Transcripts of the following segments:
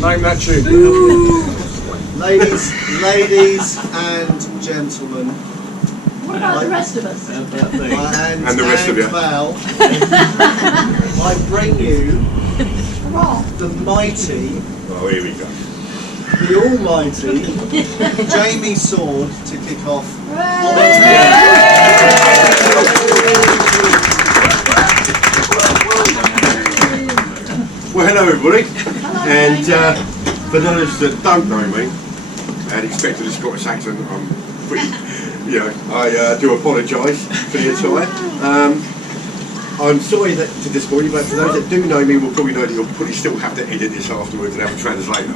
Name that tune. Ladies and gentlemen. What about the rest of us? And the rest of you. Val, I bring you the mighty, Oh, here we go. the almighty Jamie Sword to kick off. Well, hello everybody, and for those that don't know me and expected a Scottish accent, I'm pretty, I do apologise for the attire. I'm sorry to disappoint you, but for those that do know me will probably know that you'll probably still have to edit this afterwards and have a translator.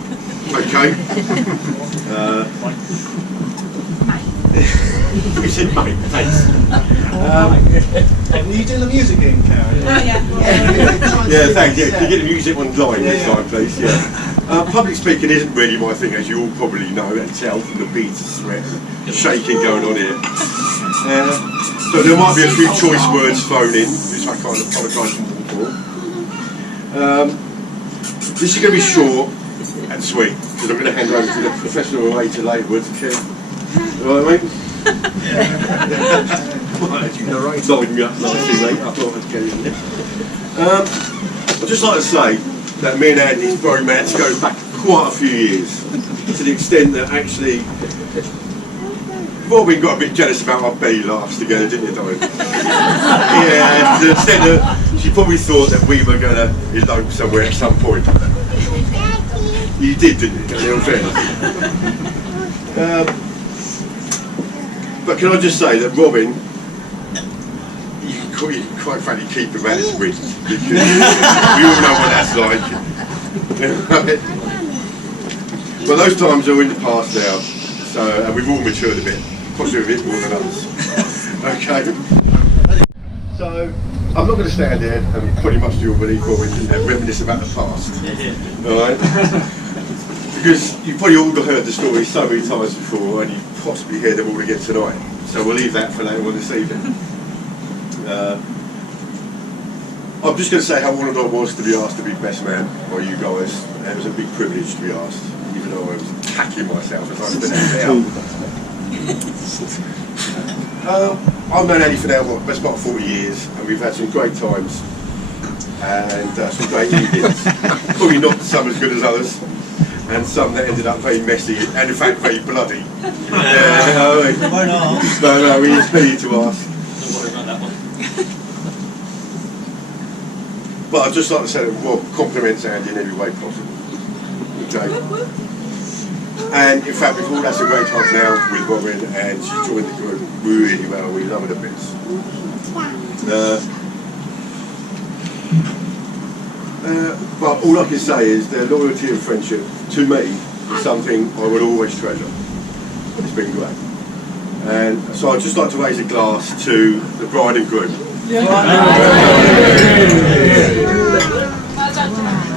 Okay? You said mate, thanks. Are you doing the music in, Karen? Yeah, thanks. Yeah, can you get the music on line this time, please? Yeah. Public speaking isn't really my thing, as you all probably know and tell from the beads of sweat shaking going on here. So there might be a few choice words thrown in, which I kind of apologise for. This is going to be short and sweet, because I'm going to hand over to the professional narrator later. Okay? All right, mate? Lining me up nicely, mate. I thought I'd get in there. I'd just like to say that me and Andy's bromance goes back quite a few years, to the extent that actually Robyn got a bit jealous about our belly laughs together, didn't you, darling? Yeah, to the extent that she probably thought that we were going to elope somewhere at some point. You did, didn't you? In all fairness. But can I just say that Robyn, you can quite frankly keep him at his wits, because we all know what that's like. But those times are in the past now, so and we've all matured a bit, possibly a bit more than others. Okay. So I'm not going to stand there and pretty much do already and reminisce about the past. All right. Because you've probably all heard the story so many times before, and you possibly hear them all again tonight. So we'll leave that for later on this evening. I'm just going to say how honoured I was to be asked to be best man by you guys. And it was a big privilege to be asked, even though I was hacking myself as I stood out. I've known Andy for now, best part of 40 years, and we've had some great times and some great evenings. Probably not some as good as others. And some that ended up very messy and in fact very bloody. No, we need to ask. Don't worry about that one. But I'd just like to say that Rob compliments Andy in every way possible. Okay. And in fact we've all had some great times now with Robyn, and she's joined the group really well. We love her to bits. But all I can say is their loyalty and friendship, to me, is something I will always treasure. It's been great. And so I'd just like to raise a glass to the bride and groom. Cheers, mate.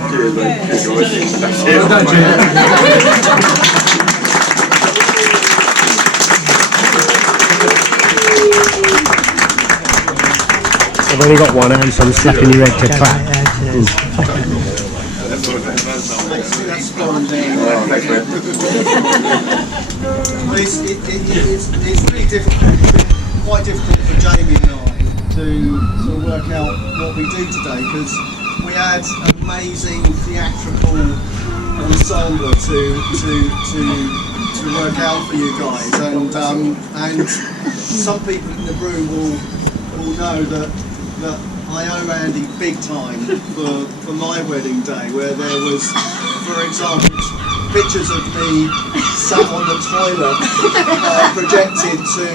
Cheers, guys. That's it. I've only got one hand, so I'm slapping your head to clap. Thanks, man. It's really difficult, quite difficult for Jamie and I to sort of work out what we do today, because we had an amazing theatrical ensemble to work out for you guys, and some people in the room will know that I owe Andy big time for my wedding day, where there was, for example, pictures of me sat on the toilet projected to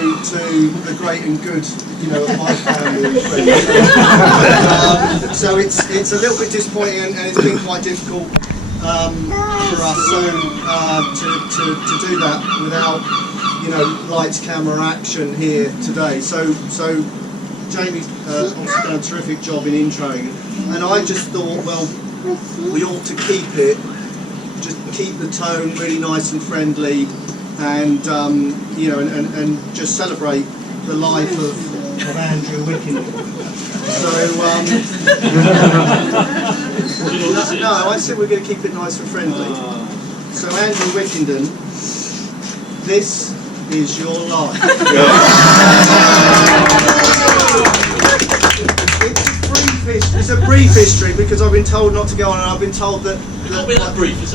the great and good, of my family. So it's a little bit disappointing, and it's been quite difficult for us to do that without lights, camera, action here today. So Jamie's obviously done a terrific job in introing, and I just thought, well, we ought to keep the tone really nice and friendly, and and just celebrate the life of Andrew Wickenden. So, no, I said we're going to keep it nice and friendly. So, Andrew Wickenden, this is your life. It's a brief history because I've been told not to go on, and I've been told that. Not be that brief, it's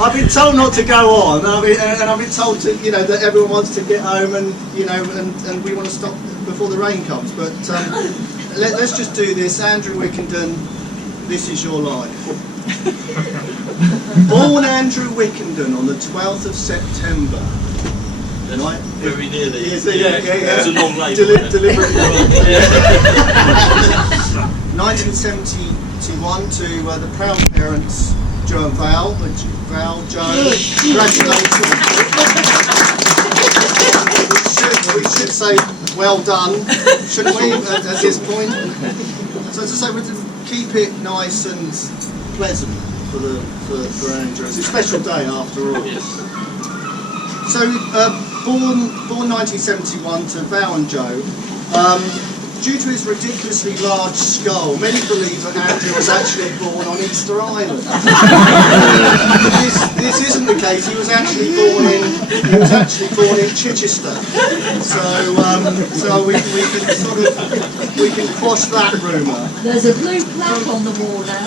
I've been told not to go on, and I've been told to, that everyone wants to get home, and and we want to stop before the rain comes. But let's just do this. Andrew Wickenden, this is your life. Born Andrew Wickenden on the 12th of September. Right? very nearly. It's It's a long label. Deliberately wrong. 1971 to the proud parents, Joe and Val. Joe, congratulations. We should say well done, shouldn't we, at this point? So as I say, we'll keep it nice and pleasant for Andrew. It's a special day after all. Yes. So, born 1971 to Val and Joe, due to his ridiculously large skull, many believe that Andrew was actually born on Easter Island. This isn't the case. He was actually born in Chichester. So we can quash that rumour. There's a blue plaque on the wall now.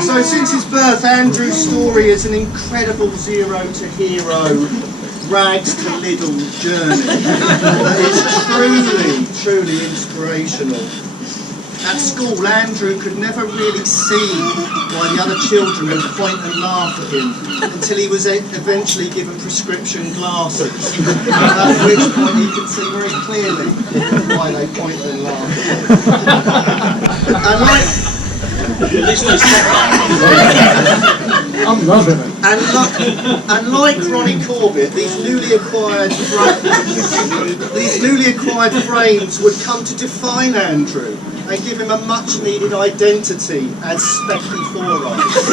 So since his birth, Andrew's story is an incredible zero to hero, rags to Lidl journey that is truly inspirational. At school, Andrew could never really see why the other children would point and laugh at him until he was eventually given prescription glasses, at which point he could see very clearly why they point and laugh at him. At least they stopped I'm loving it. And like Ronnie Corbett, these newly acquired frames would come to define Andrew and give him a much needed identity as Specky Four Eyes.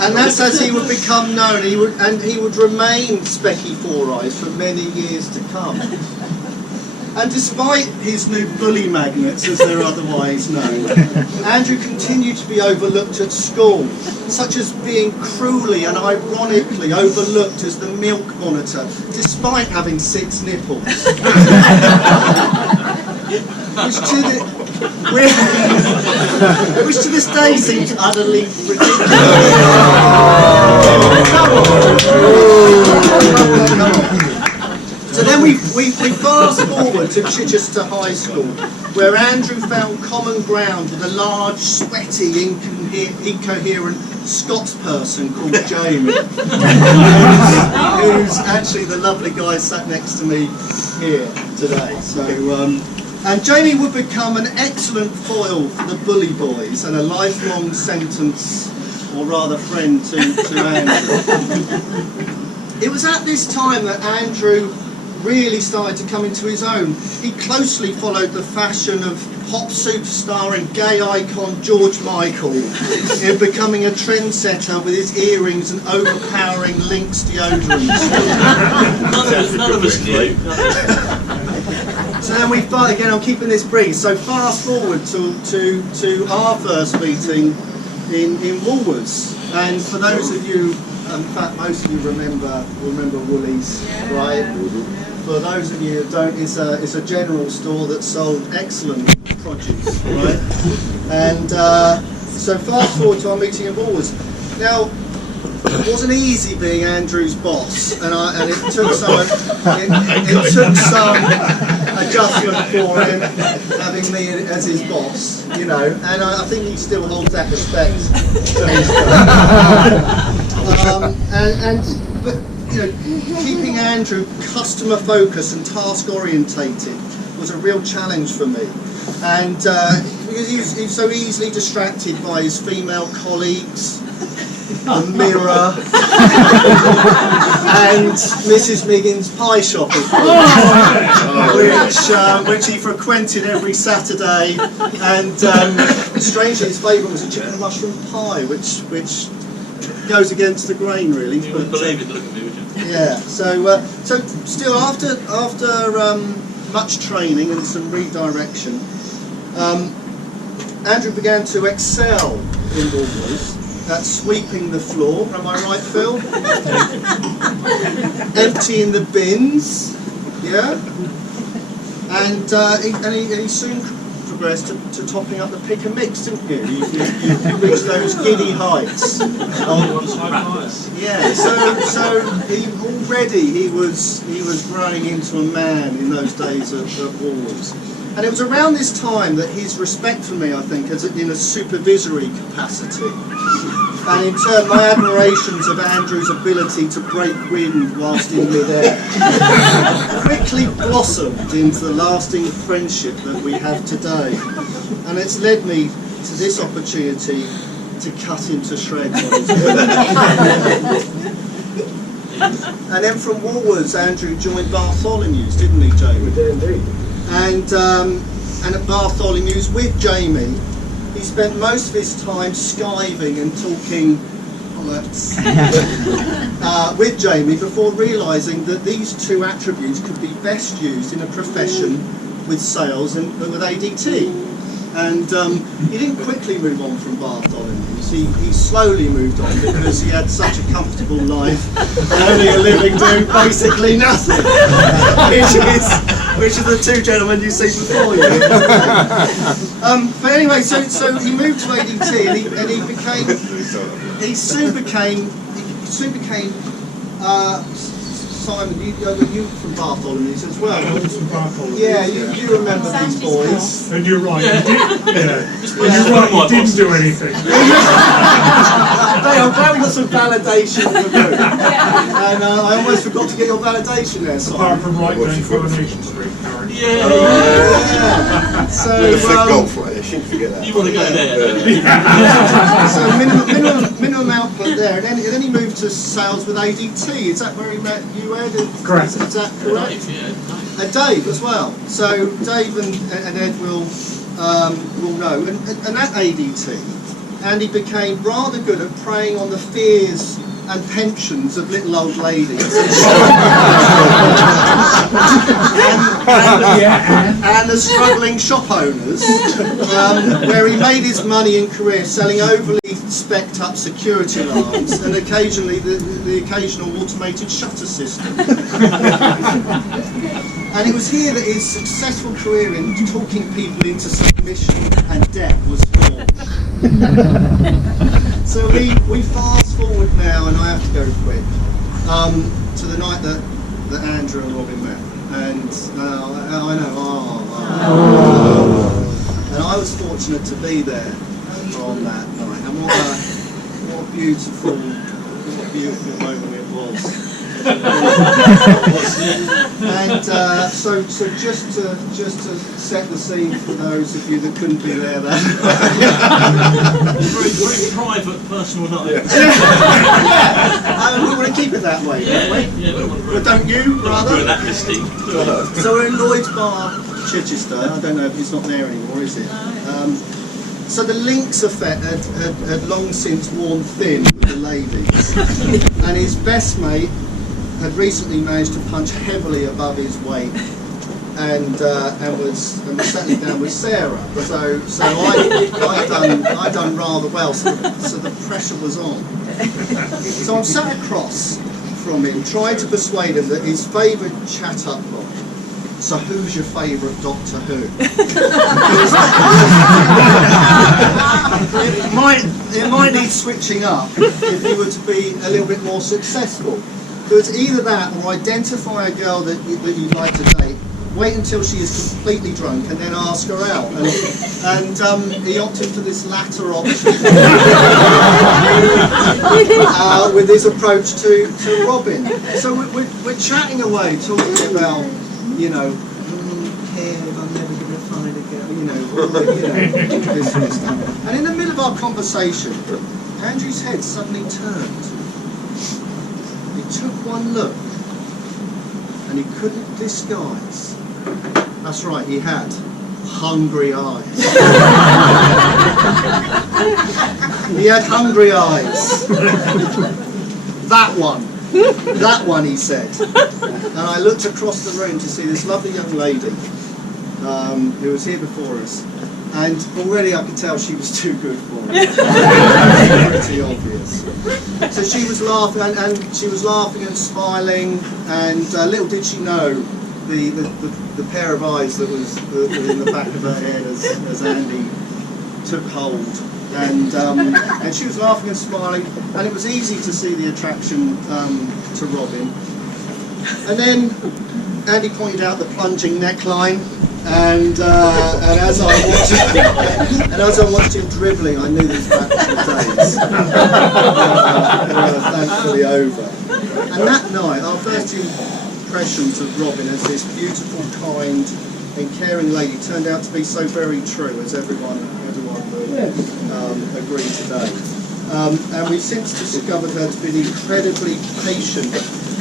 And that's as he would become known. He would remain Specky Four Eyes for many years to come. And despite his new bully magnets, as they're otherwise known, Andrew continued to be overlooked at school, such as being cruelly and ironically overlooked as the milk monitor, despite having 6 nipples. Which to this day seems utterly ridiculous. So then we fast forward to Chichester High School, where Andrew found common ground with a large, sweaty, incoherent Scots person called Jamie, who's actually the lovely guy sat next to me here today. So, and Jamie would become an excellent foil for the bully boys and a lifelong sentence, or rather friend, to Andrew. It was at this time that Andrew really started to come into his own. He closely followed the fashion of pop superstar and gay icon George Michael in becoming a trendsetter with his earrings and overpowering Lynx deodorants. None of us knew. So then we fight again. I'm keeping this brief. So fast forward to our first meeting in Woolworths, and for those of you, in fact, most of you remember Woolies, right? For those of you that don't, it's a general store that sold excellent produce, right? And so fast forward to our meeting in Woolworths. Now, it wasn't easy being Andrew's boss, and it took some adjustment for him having me as his boss, and I think he still holds that respect to his but keeping Andrew customer focused and task orientated was a real challenge for me, and because he's so easily distracted by his female colleagues, the mirror, and Mrs. Miggins' pie shop, of course, which he frequented every Saturday, and strangely his favourite was a chicken and mushroom pie, which goes against the grain, really. You wouldn't believe it, look at me, would you? Yeah. So still after much training and some redirection, Andrew began to excel in Woolworths at sweeping the floor. Am I right, Phil? Emptying the bins. Yeah. And he soon progressed to topping up the pick and mix, didn't you? You reached those giddy heights. Yeah. So he was growing into a man in those days at Woolworths. And it was around this time that his respect for me, I think, as in a supervisory capacity, and in turn my admirations of Andrew's ability to break wind whilst in midair, quickly blossomed into the lasting friendship that we have today. And it's led me to this opportunity to cut him to shreds on his own. And then from Woolworths, Andrew joined Bartholomew's, didn't he, Jamie? We did indeed. And at Bartholomew's with Jamie, he spent most of his time skiving and talking with Jamie before realising that these two attributes could be best used in a profession with sales and with ADT. And he didn't quickly move on from Bartholomew's. He slowly moved on because he had such a comfortable life and only a living doing basically nothing, which is the two gentlemen you see before you. But anyway, so he moved to ADT and he soon became Simon, you from Bartholomew's as well. Yeah, you remember these boys. And you're right, Yeah. you didn't do anything. I'm glad we got some validation from you. And I almost forgot to get your validation there, Simon. Apart from right down Coronation Street, Karen. Yeah. So, golf, right? You shouldn't forget that. You want to go there, don't you? so minimum output there, and then he moved to sales with ADT. Is that where he met you, Ed? Correct. Is that correct? Yeah. And Dave as well. So Dave and Ed will know. And at ADT, Andy became rather good at preying on the fears and pensions of little old ladies and the struggling shop owners, where he made his money and career selling overly specced up security alarms and occasionally the occasional automated shutter system. And it was here that his successful career in talking people into submission and debt was formed. So we fast forward now, and I have to go quick, to the night that Andrew and Robyn met. And I know, and I was fortunate to be there on that night. And what a beautiful moment it was. And so just to set the scene for those of you that couldn't be there that Very private, personal night. we want to keep it that way, don't we? Yeah, we want to But don't you, do brother? that listing. So we're in Lloyd's Bar, Chichester. I don't know if it's not there anymore, is it? So the Lynx effect had long since worn thin with the ladies, and his best mate had recently managed to punch heavily above his weight, and was settling down with Sarah. So I done rather well. So the pressure was on. So I'm sat across from him, trying to persuade him that his favourite chat-up book. So who's your favourite Doctor Who? it might need switching up if you were to be a little bit more successful. Because either that or identify a girl that you'd like to date, wait until she is completely drunk and then ask her out. And he opted for this latter option with his approach to Robyn. So we're chatting away, talking about, Kev, I'm never going to find a girl, this sort of stuff. And in the middle of our conversation, Andrew's head suddenly turned. He took one look, and he couldn't disguise. That's right, he had hungry eyes. He had hungry eyes. That one, he said. And I looked across the room to see this lovely young lady who was here before us. And already I could tell she was too good for me. Pretty obvious. So she was laughing, and she was laughing and smiling, and little did she know the pair of eyes that was in the back of her head as Andy took hold. And she was laughing and smiling, and it was easy to see the attraction to Robyn. And then Andy pointed out the plunging neckline. And as I watched him dribbling, I knew these back to the days. Thankfully over. And that night, our first impressions of Robyn as this beautiful, kind, and caring lady turned out to be so very true, as everyone will agree today. And we've since discovered her to be an incredibly patient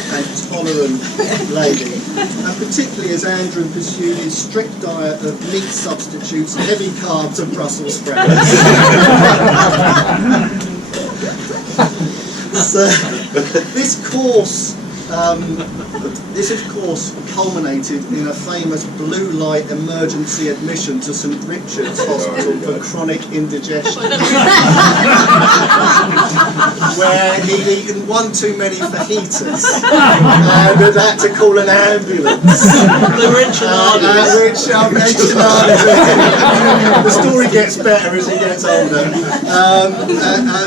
and tolerant lady, and particularly as Andrew pursued his strict diet of meat substitutes, heavy carbs and Brussels sprouts. So this of course culminated in a famous blue light emergency admission to St Richard's Hospital for chronic indigestion, where he'd eaten one too many fajitas and had had to call an ambulance. They were enchiladas. The story gets better as he gets older.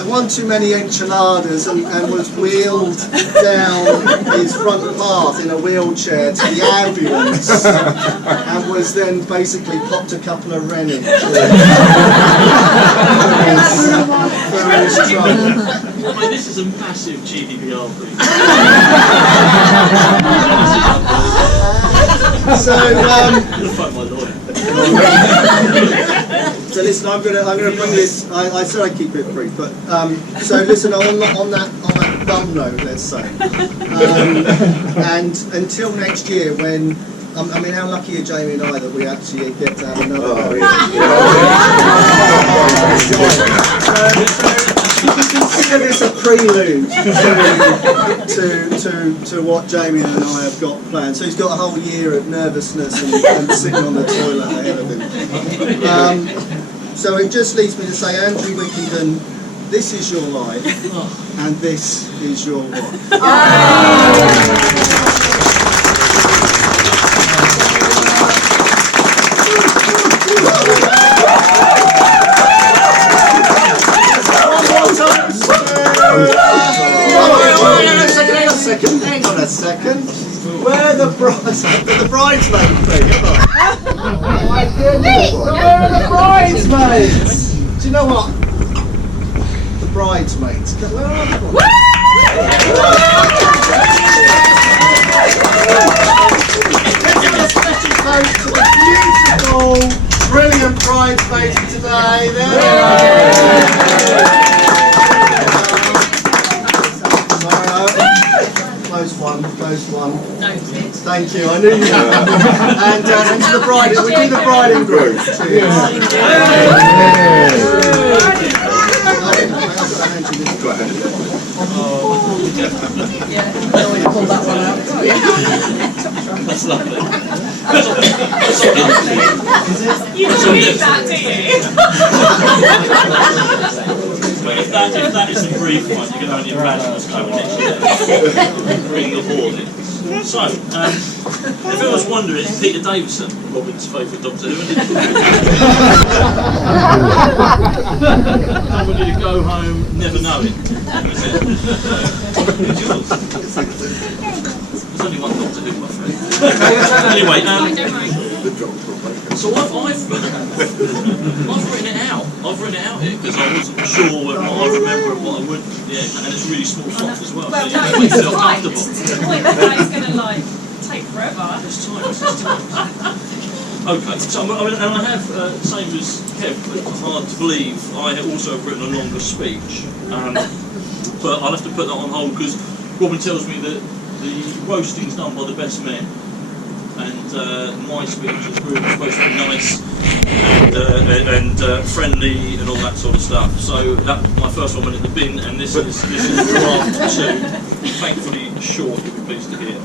One too many enchiladas, and was wheeled down his front path in a wheelchair to the ambulance, and was then basically popped a couple of rennet for his trouble. I mean, this is a massive GDPR thing. So, I'm going to phone my lawyer. so listen, I'm gonna bring this. I said I'd keep it brief, but so listen on that bum note, let's say, and until next year when. I mean, how lucky are Jamie and I that we actually get to have another consider this a prelude to what Jamie and I have got planned. So he's got a whole year of nervousness and sitting on the toilet ahead of him. So it just leaves me to say, Andrew Wickenden, this is your life, and this is your wife. Hang on a second. Where are the bridesmaids, please? My goodness. Where are the bridesmaids? Do you know what? The bridesmaids. Where are the beautiful, brilliant bridesmaids today. There they are. Close one. Thank you. I knew you. And to the bride, we do the bride and groom. Cheers. Pull that one out. That's lovely. You don't need that, do you? If that is a brief one, you can only imagine what's coming next year. Bring the board in. So, if anyone's wondering, it's Peter Davison, Robyn's favourite Doctor Who. I want you to go home never knowing. It's yours. There's only one Doctor Who, my friend. Anyway, so I've written it out. I've written it out here because I wasn't sure whether I remember what I would. Yeah, and it's really small font as well. Well, So no, it makes it it's right. comfortable. To the point that it's going to take forever. It's time. Okay, so and I have, same as Kev, but hard to believe, I have also written a longer speech, but I'll have to put that on hold because Robyn tells me that the roasting's done by the best men, and my speech is really supposed to be nice and friendly and all that sort of stuff. So that my first one went in the bin, and this is draft 2. Thankfully short, you'll be pleased to hear.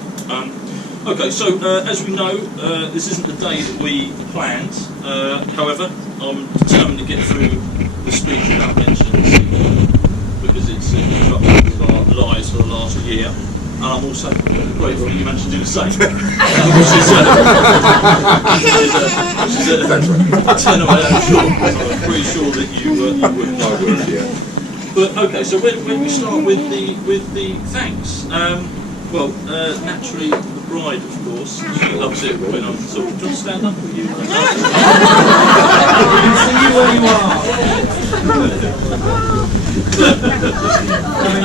Okay, so as we know, this isn't the day that we planned. However, I'm determined to get through the speech without mentioning the sea, because it's interrupted our lives for the last year. And I'm also grateful that you managed to do the same, which is a 10 away out of short. So I'm pretty sure that you would. I would, yeah. But okay, so when we start with the thanks, well, naturally the bride, of course, she loves it when I'm sort of. Do you want to stand up? Or you? See you where you are.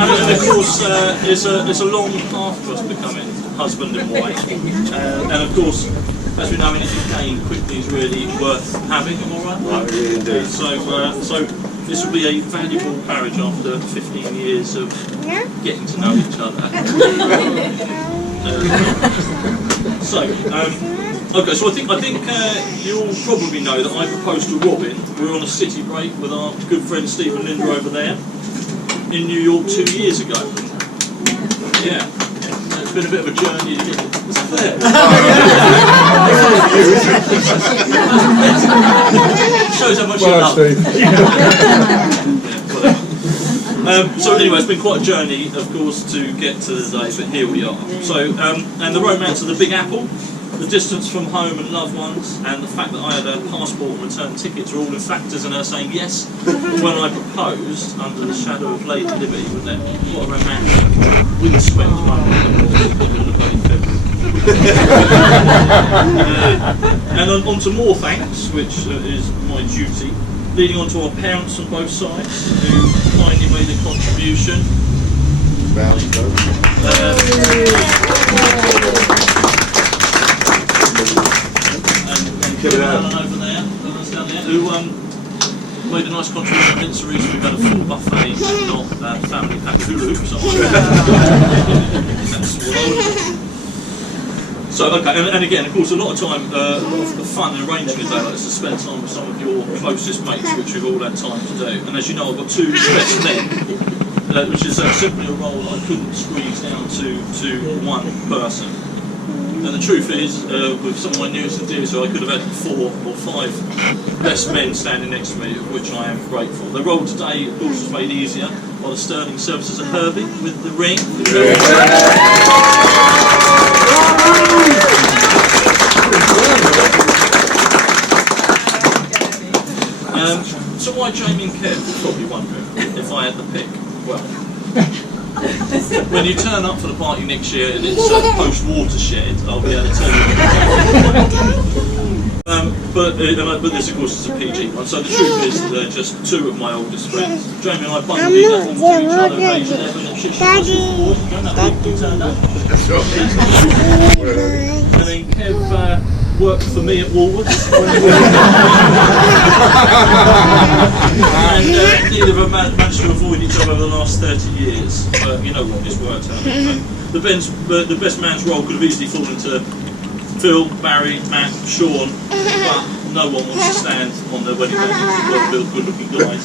And of course, it's a long path to us becoming husband and wife. And of course, as we know, anything gained quickly is really worth having. Am I right? Right, yeah, indeed. So this will be a valuable marriage after 15 years of getting to know each other. Okay, so I think you'll probably know that I proposed to Robyn. We're on a city break with our good friend Steve and Linda over there in New York 2 years ago. Yeah, it's been a bit of a journey to get. Is that there? Shows how much you love. So anyway, it's been quite a journey, of course, to get to the day, but here we are. So, and the romance of the Big Apple, the distance from home and loved ones, and the fact that I had a passport and return tickets are all the factors in her saying yes when I proposed under the shadow of Lady Liberty. With them, what a romantic windswept moment in the bloody film. And on to more thanks, which is my duty, leading on to our parents on both sides who kindly made a contribution. And Alan over there, down there, who made a nice contribution. It's the reason we've had a full buffet and not family pack hulu. That's what I would do. So, okay, and again, of course, a lot of time, a lot of the fun in arranging a day like this is to spend time with some of your closest mates, which we've all had time to do. And as you know, I've got 2 best men, which is simply a role that I couldn't squeeze down to one person. And the truth is, with some of my nearest and dearest, I could have had 4 or 5 best men standing next to me, of which I am grateful. The role today, of course, was made easier by the sterling services of Herbie with the ring. So why Jamie and Kev? You're probably wondering if I had the pick. Well, when you turn up for the party next year and it's post-watershed, I'll be able to tell you. But this, of course, is a PG one. So the truth is that they're just 2 of my oldest friends. Jamie and I bundled nothing to each other occasionally, and shit turned up. And then Kev worked for me at Woolworths. And neither of them managed to avoid each other over the last 30 years. But you know what, it's worked out. The best man's role could have easily fallen to Phil, Barry, Matt, Sean, but no one wants to stand on their wedding day because they've got good looking guys.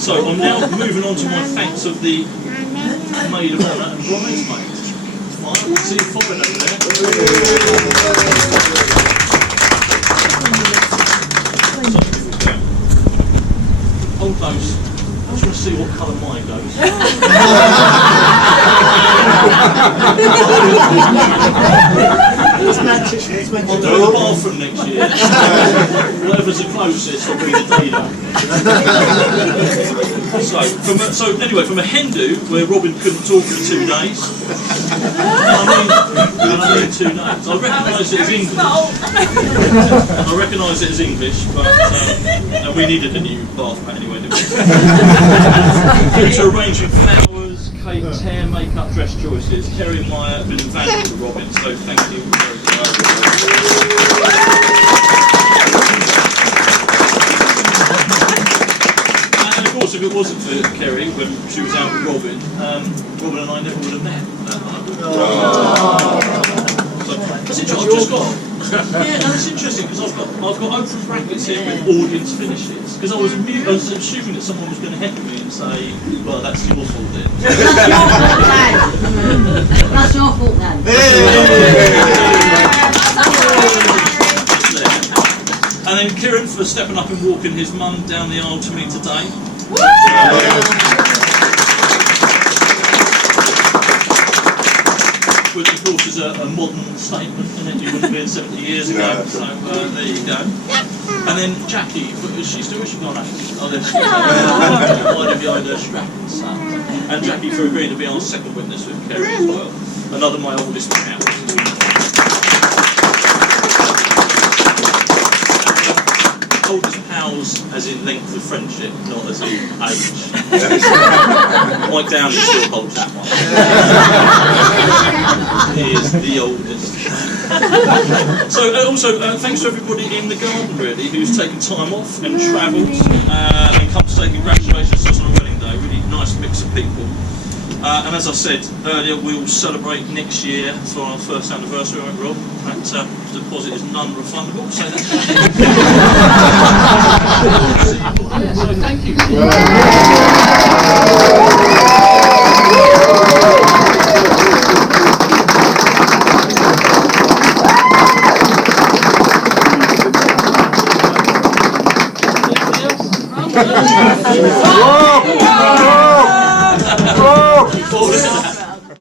So I'm now moving on to my thanks of the maid of honour and bridesmaid. I can see it falling over there. Hold those. I just want to see what colour mine goes. I'll do a bathroom next year. Whatever's the closest will be the data. So anyway, from a Hindu, where Robyn couldn't talk for 2 days, and I mean 2 days. I recognise it as English. But we needed a new bath mat anyway, didn't we? To arranging flowers, cakes, hair, makeup, dress choices, Kerry and Maya have been invaluable to Robyn, so thank you very much. And of course, if it wasn't for Kerry when she was out with Robyn, Robyn and I never would have met. So, that's interesting. I've just got. Yeah, no, it's interesting because I've got open brackets here with audience finishes because I was assuming that someone was going to heckle me and say, "Well, that's your fault then." That's your fault then. And then Kieran for stepping up and walking his mum down the aisle to me today. Which of course is a modern statement, and it you wouldn't have been 70 years ago. No. So there you go. And then Jackie, is she still? Is she gone? Oh, there she is. Hiding behind her strap and stuff. And Jackie for agreeing to be our second witness with Kerry as well. Another of my oldest pals. Oldest pals as in length of friendship, not as in age. Mike Downey still holds that one. He is the oldest. So also thanks to everybody in the garden really who's taken time off and travelled and come to say congratulations to us on a wedding day. Really nice mix of people. And as I said earlier, we'll celebrate next year for our first anniversary, right, Rob? That deposit is non-refundable, so that's so thank you. Oh,